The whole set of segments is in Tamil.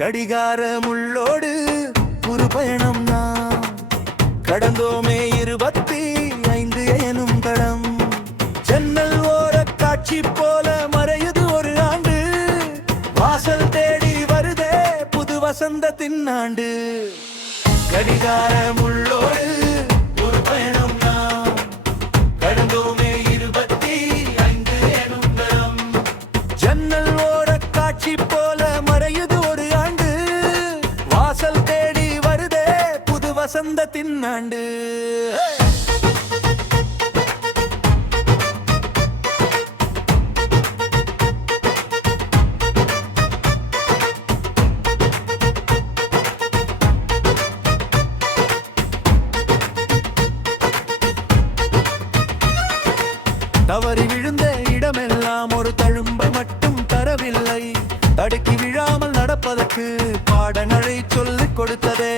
கடிகார முள்ளோடு ஒரு பயணம் நாம் கடந்தோமே இருபத்தி ஐந்து எனும் தடம். சென்னல் ஓர காட்சி போல மறையுது ஒரு ஆண்டு. வாசல் தேடி வருதே புது வசந்தத்தின் ஆண்டு. கடிகார முள்ளோடு ஒரு பயணம் புது தின்னாண்டு. தவறி விழுந்த இடமெல்லாம் ஒரு தழும்பை மட்டும் தரவில்லை. தடுக்கி விழாமல் நடப்பதற்கு பாடநழை சொல்லிக் கொடுத்ததே.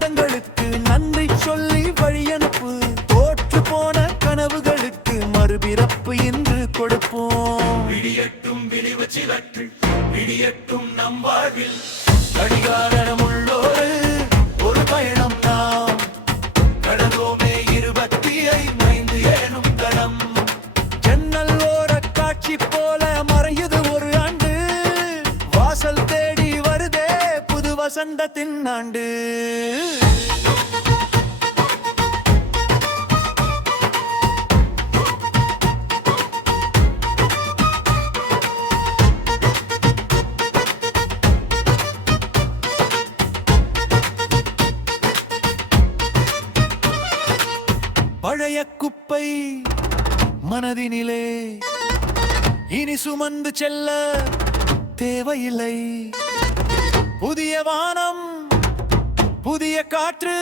சொந்தங்களுக்கு நன்றி சொல்லி வழியனுப்பு தோற்று போன கனவுகளுக்கு மறுபிறப்பு இன்று கொடுப்போம். விடியட்டும் விடிவு சிலற்று விடியட்டும் நம் வாழ்வில். கடிகாரம் உள்ளோரு ஒரு பயணம் நாம். கடந்தோமே வசந்தத்தின் ஆண்டு. பழைய குப்பை மனதினிலே இனி சுமந்து செல்ல தேவையில்லை. புதிய வானம் புதிய காற்று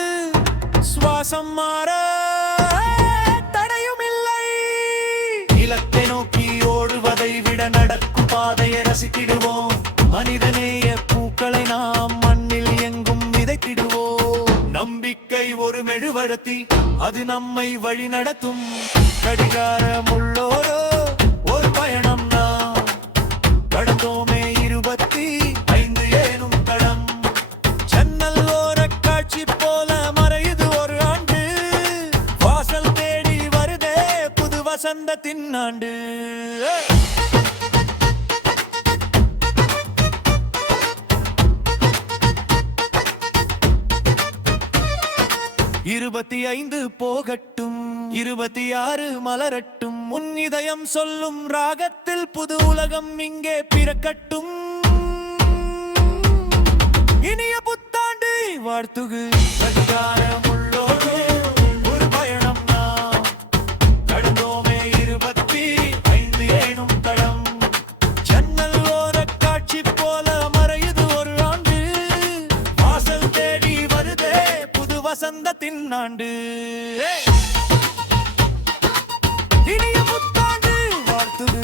சுவாசம் மாற தடையும் இல்லை. இலக்கை நோக்கி ஓடுவதை விட நடக்கும் பாதையை ரசித்திடுவோம். மனிதநேய பூக்களை நாம் மண்ணில் எங்கும் விதைத்திடுவோம். நம்பிக்கை ஒரு மெழுவடத்தி அது நம்மை வழி நடத்தும் கடிகாரம் உள்ளோரோ புது தின்னாண்டு இருபத்தி ஐந்து போகட்டும் இருபத்தி ஆறு மலரட்டும். உன் இதயம் சொல்லும் ராகத்தில் புது உலகம் இங்கே பிறக்கட்டும். இனிய புத்தாண்டு வாழ்த்துகு கடிகாரம் பிறந்த தின்னாண்டு. இனிய புத்தாண்டு வாழ்த்துது